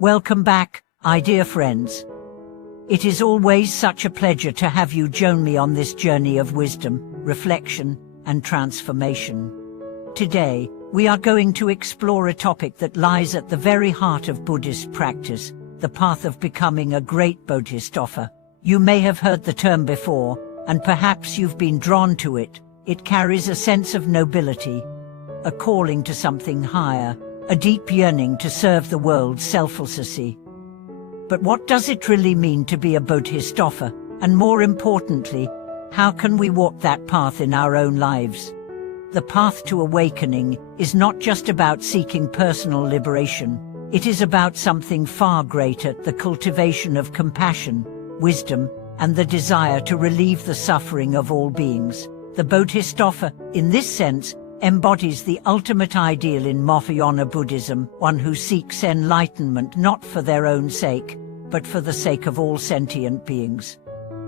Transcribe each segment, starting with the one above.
Welcome back, my dear friends. It is always such a pleasure to have you join me on this journey of wisdom, reflection, and transformation. Today, we are going to explore a topic that lies at the very heart of Buddhist practice, the path of becoming a great Bodhisattva. You may have heard the term before, and perhaps you've been drawn to it. It carries a sense of nobility, a calling to something higher, a deep yearning to serve the world selflessly. But what does it really mean to be a Bodhisattva? And more importantly, how can we walk that path in our own lives? The path to awakening is not just about seeking personal liberation. It is about something far greater, the cultivation of compassion, wisdom, and the desire to relieve the suffering of all beings. The Bodhisattva, in this sense, embodies the ultimate ideal in Mahayana Buddhism, one who seeks enlightenment not for their own sake, but for the sake of all sentient beings.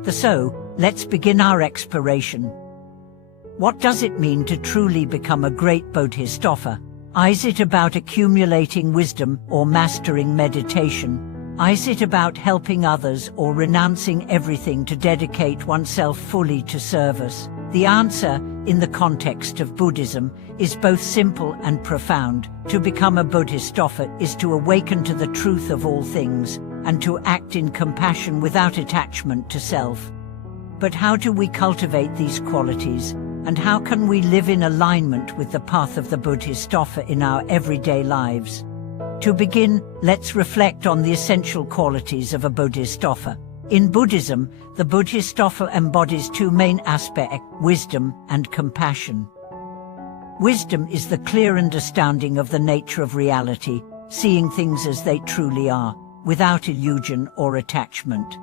So, let's begin our exploration. What does it mean to truly become a great Bodhisattva? Is it about accumulating wisdom or mastering meditation? Is it about helping others or renouncing everything to dedicate oneself fully to service? The answer, in the context of Buddhism, is both simple and profound. To become a Bodhisattva is to awaken to the truth of all things, and to act in compassion without attachment to self. But how do we cultivate these qualities, and how can we live in alignment with the path of the Bodhisattva in our everyday lives? To begin, let's reflect on the essential qualities of a Bodhisattva. In Buddhism, the Bodhisattva embodies two main aspects, wisdom and compassion. Wisdom is the clear understanding of the nature of reality, seeing things as they truly are, without illusion or attachment.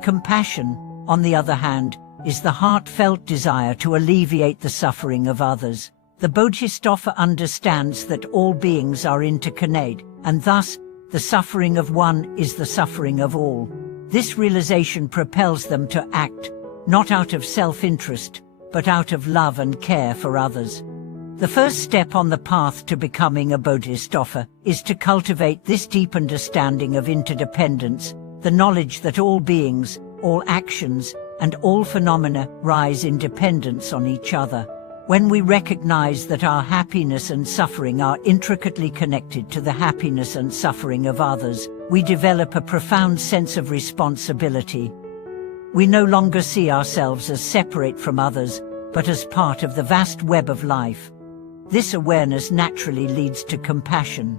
Compassion, on the other hand, is the heartfelt desire to alleviate the suffering of others. The Bodhisattva understands that all beings are interconnected, and thus, the suffering of one is the suffering of all. This realization propels them to act, not out of self-interest, but out of love and care for others. The first step on the path to becoming a Bodhisattva is to cultivate this deep understanding of interdependence, the knowledge that all beings, all actions, and all phenomena rise in dependence on each other. When we recognize that our happiness and suffering are intricately connected to the happiness and suffering of others, we develop a profound sense of responsibility. We no longer see ourselves as separate from others, but as part of the vast web of life. This awareness naturally leads to compassion.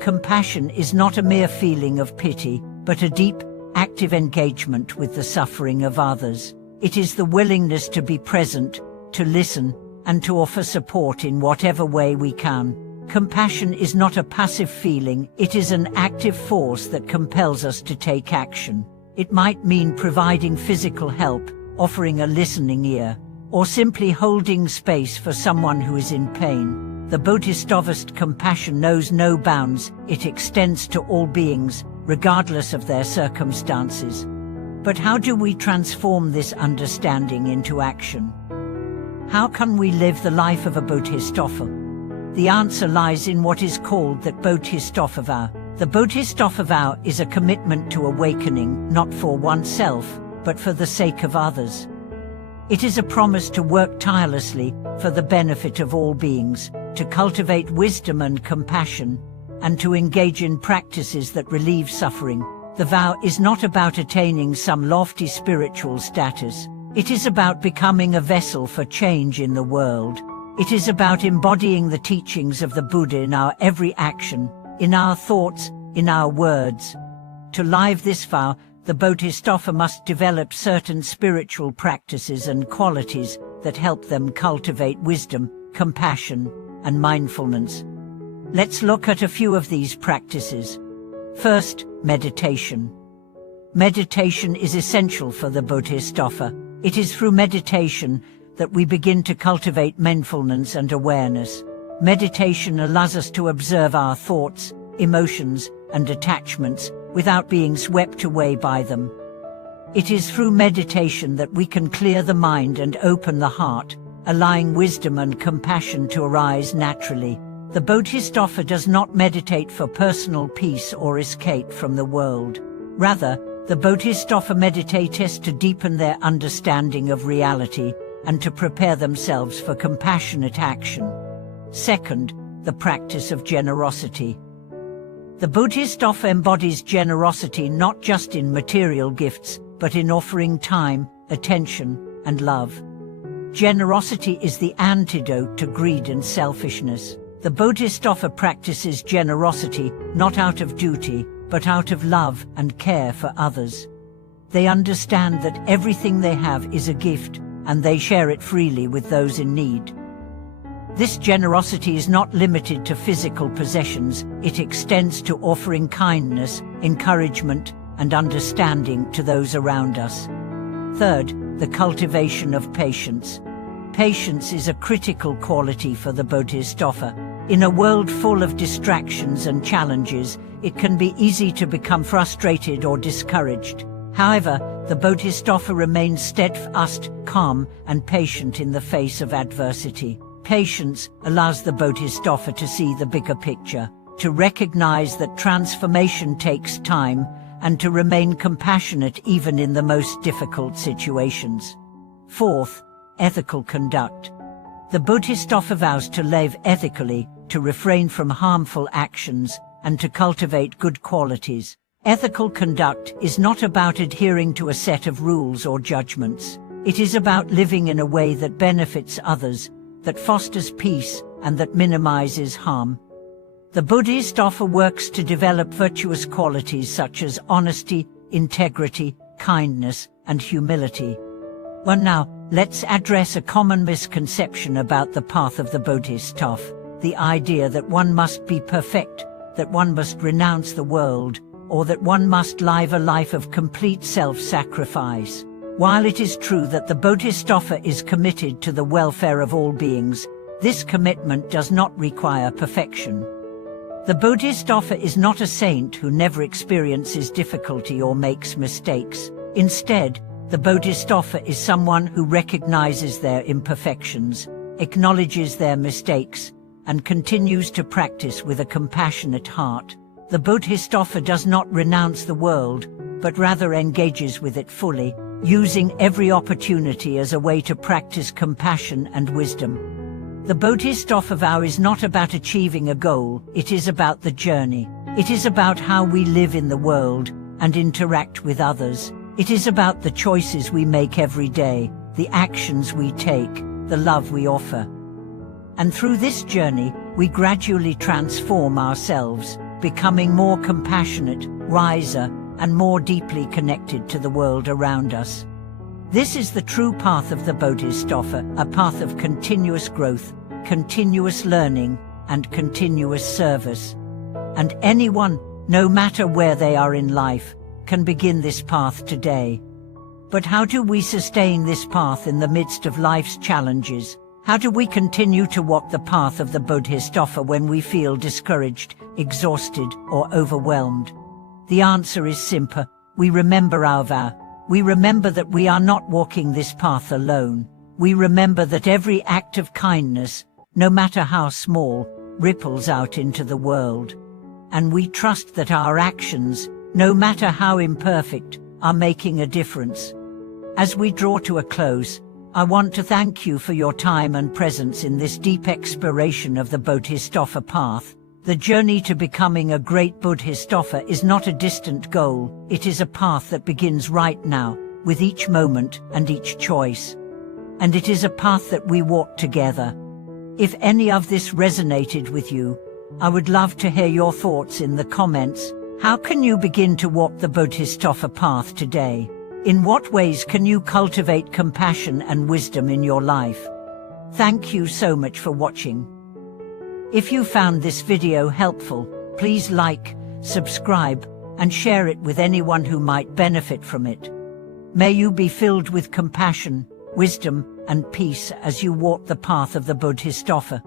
Compassion is not a mere feeling of pity, but a deep, active engagement with the suffering of others. It is the willingness to be present, to listen, and to offer support in whatever way we can. Compassion is not a passive feeling, it is an active force that compels us to take action. It might mean providing physical help, offering a listening ear, or simply holding space for someone who is in pain. The Bodhisattva's compassion knows no bounds, it extends to all beings, regardless of their circumstances. But how do we transform this understanding into action? How can we live the life of a Bodhisattva? The answer lies in what is called the Bodhisattva vow. The Bodhisattva vow is a commitment to awakening, not for oneself, but for the sake of others. It is a promise to work tirelessly for the benefit of all beings, to cultivate wisdom and compassion, and to engage in practices that relieve suffering. The vow is not about attaining some lofty spiritual status. It is about becoming a vessel for change in the world. It is about embodying the teachings of the Buddha in our every action, in our thoughts, in our words. To live this vow, the Bodhisattva must develop certain spiritual practices and qualities that help them cultivate wisdom, compassion, and mindfulness. Let's look at a few of these practices. First, meditation. Meditation is essential for the Bodhisattva. It is through meditation that we begin to cultivate mindfulness and awareness. Meditation allows us to observe our thoughts, emotions, and attachments without being swept away by them. It is through meditation that we can clear the mind and open the heart, allowing wisdom and compassion to arise naturally. The Bodhisattva does not meditate for personal peace or escape from the world. Rather, the Bodhisattva meditates to deepen their understanding of reality and to prepare themselves for compassionate action. Second, the practice of generosity. The Bodhisattva embodies generosity not just in material gifts, but in offering time, attention, and love. Generosity is the antidote to greed and selfishness. The Bodhisattva practices generosity not out of duty, but out of love and care for others. They understand that everything they have is a gift, and they share it freely with those in need. This generosity is not limited to physical possessions, it extends to offering kindness, encouragement, and understanding to those around us. Third, the cultivation of patience. Patience is a critical quality for the Bodhisattva. In a world full of distractions and challenges, it can be easy to become frustrated or discouraged. However, the Bodhisattva remains steadfast, calm, and patient in the face of adversity. Patience allows the Bodhisattva to see the bigger picture, to recognize that transformation takes time, and to remain compassionate even in the most difficult situations. Fourth, ethical conduct. The Bodhisattva vows to live ethically, to refrain from harmful actions, and to cultivate good qualities. Ethical conduct is not about adhering to a set of rules or judgments. It is about living in a way that benefits others, that fosters peace, and that minimizes harm. The Bodhisattva works to develop virtuous qualities such as honesty, integrity, kindness, and humility. Well, now, let's address a common misconception about the path of the Bodhisattva, the idea that one must be perfect, that one must renounce the world, or that one must live a life of complete self-sacrifice. While it is true that the Bodhisattva is committed to the welfare of all beings, this commitment does not require perfection. The Bodhisattva is not a saint who never experiences difficulty or makes mistakes. Instead, the Bodhisattva is someone who recognizes their imperfections, acknowledges their mistakes, and continues to practice with a compassionate heart. The Bodhisattva does not renounce the world, but rather engages with it fully, using every opportunity as a way to practice compassion and wisdom. The Bodhisattva vow is not about achieving a goal, it is about the journey. It is about how we live in the world and interact with others. It is about the choices we make every day, the actions we take, the love we offer. And through this journey, we gradually transform ourselves, becoming more compassionate, wiser, and more deeply connected to the world around us. This is the true path of the Bodhisattva, a path of continuous growth, continuous learning, and continuous service. And anyone, no matter where they are in life, can begin this path today. But how do we sustain this path in the midst of life's challenges? How do we continue to walk the path of the Bodhisattva when we feel discouraged, exhausted, or overwhelmed? The answer is simple. We remember our vow. We remember that we are not walking this path alone. We remember that every act of kindness, no matter how small, ripples out into the world. And we trust that our actions, no matter how imperfect, are making a difference. As we draw to a close, I want to thank you for your time and presence in this deep exploration of the Bodhisattva path. The journey to becoming a great Bodhisattva is not a distant goal, it is a path that begins right now, with each moment and each choice. And it is a path that we walk together. If any of this resonated with you, I would love to hear your thoughts in the comments. How can you begin to walk the Bodhisattva path today? In what ways can you cultivate compassion and wisdom in your life? Thank you so much for watching. If you found this video helpful, please like, subscribe, and share it with anyone who might benefit from it. May you be filled with compassion, wisdom, and peace as you walk the path of the Bodhisattva.